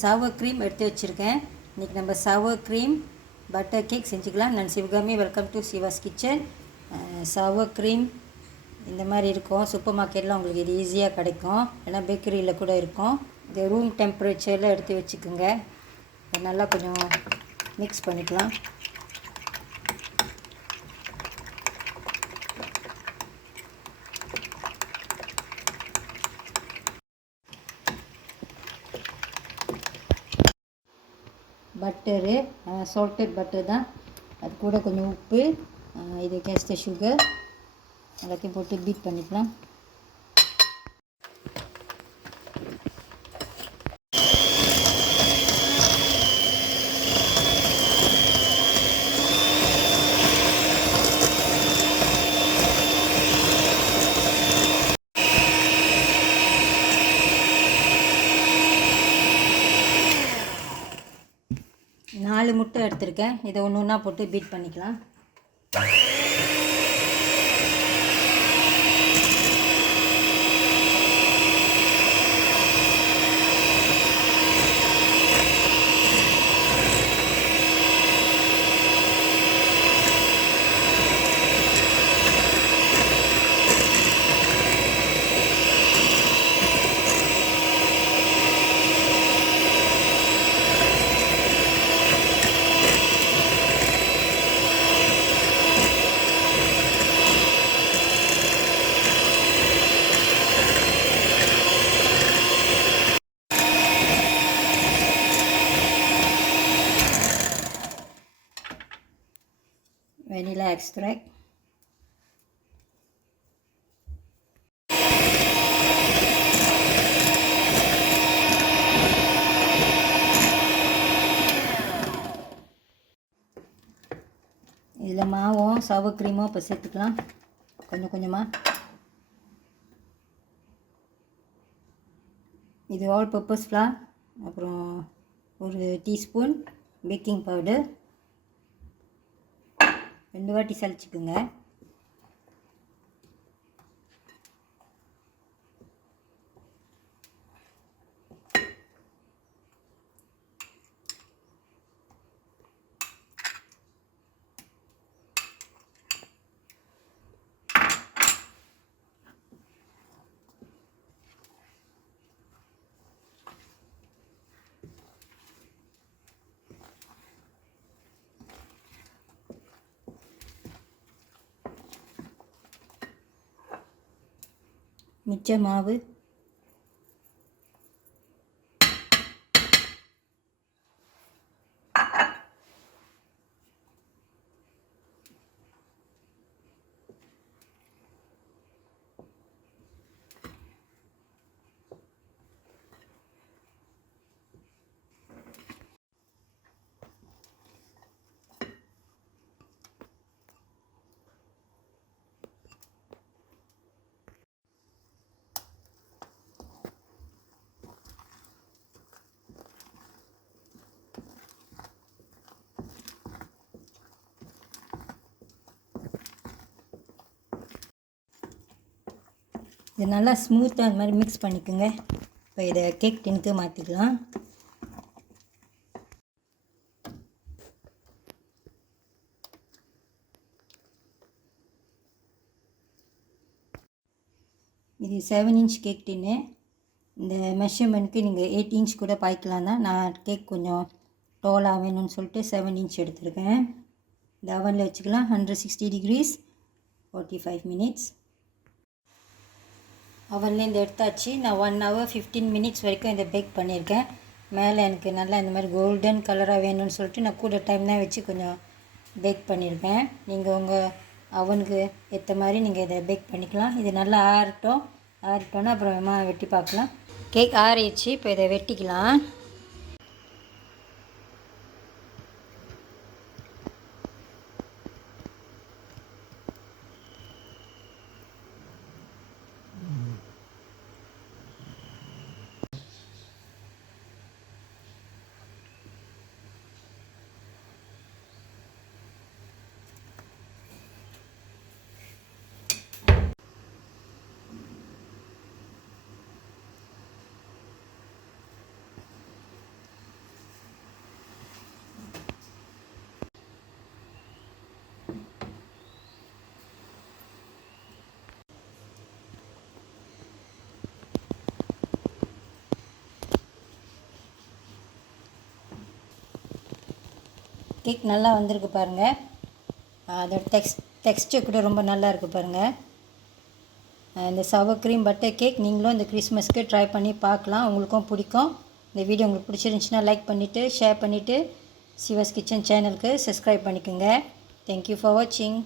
சவர் க்ரீம் எடுத்து வச்சுருக்கேன். இன்றைக்கி நம்ம சவர் க்ரீம் பட்டர் கேக் செஞ்சுக்கலாம். நான் Sivakami, welcome to Siva's kitchen. Sour cream இந்த மாதிரி இருக்கும். சூப்பர் மார்க்கெட்டில் உங்களுக்கு இது ஈஸியாக கிடைக்கும், ஏன்னா பேக்கரியில் கூட இருக்கும். இது ரூம் டெம்பரேச்சரில் எடுத்து வச்சுக்கோங்க. நல்லா கொஞ்சம் மிக்ஸ் பண்ணிக்கலாம். பட்டரு, சால்டட் பட்டர் தான். அது கூட கொஞ்சம் உப்பு, இது கேஸ்டர் சுகர் எல்லாத்தையும் போட்டு பீட் பண்ணிக்கலாம். நாலு முட்டை எடுத்திருக்கேன். இதை ஒன்று ஒன்றா போட்டு பீட் பண்ணிக்கலாம். வெனிலா எக்ஸ்ட்ராக்ட், இதில் மாவும் சவர் க்ரீமும் இப்போ சேர்த்துக்கலாம் கொஞ்சம் கொஞ்சமாக. இது ஆல் பர்பஸ் ஃப்ளார், அப்புறம் ஒரு டீஸ்பூன் பேக்கிங் பவுடர், 2 வாட்டி சலிச்சுக்குங்க. மிச்ச மாவு இது நல்லா ஸ்மூத்தாக அது மாதிரி மிக்ஸ் பண்ணிக்கோங்க. இப்போ இதை கேக் டின்னுக்கு மாற்றிக்கலாம். இது 7 இன்ச் கேக் டின்னு. இந்த மெஷர்மெண்ட்க்கு நீங்கள் 8 இன்ச் கூட பாய்க்கலாம் தான். நான் கேக் கொஞ்சம் டோலாக வேணும்னு சொல்லிட்டு 7 இன்ச் எடுத்துருக்கேன். இந்த அவனில் வச்சுக்கலாம். 160 degrees 45 minutes. அவன்லேருந்து எடுத்தாச்சு. நான் 1 hour 15 minutes வரைக்கும் இதை பேக் பண்ணியிருக்கேன். மேலே எனக்கு நல்லா இந்த மாதிரி கோல்டன் கலராக வேணும்னு சொல்லிட்டு நான் கூட டைம் தான் வச்சு கொஞ்சம் பேக் பண்ணியிருக்கேன். நீங்கள் உங்கள் அவனுக்கு ஏற்ற மாதிரி நீங்கள் இதை பேக் பண்ணிக்கலாம். இது நல்லா ஆறிட்டோன்னா அப்புறமா வெட்டி பார்க்கலாம். கேக் ஆறிடுச்சு. இப்போ இதை வெட்டிக்கலாம். கேக் நல்லா வந்திருக்கு பாருங்கள். அதோட டெக்ஸ்டர் கூட ரொம்ப நல்லா இருக்குது பாருங்கள். இந்த சவர் க்ரீம் பட்டர் கேக் நீங்களும் இந்த கிறிஸ்மஸ்க்கு ட்ரை பண்ணி பார்க்கலாம், உங்களுக்கும் பிடிக்கும். இந்த வீடியோ உங்களுக்கு பிடிச்சிருந்துச்சுன்னா லைக் பண்ணிவிட்டு ஷேர் பண்ணிவிட்டு சிவாஸ் கிச்சன் சேனலுக்கு சப்ஸ்கிரைப் பண்ணிக்கோங்க. தேங்க்யூ ஃபார் வாட்சிங்.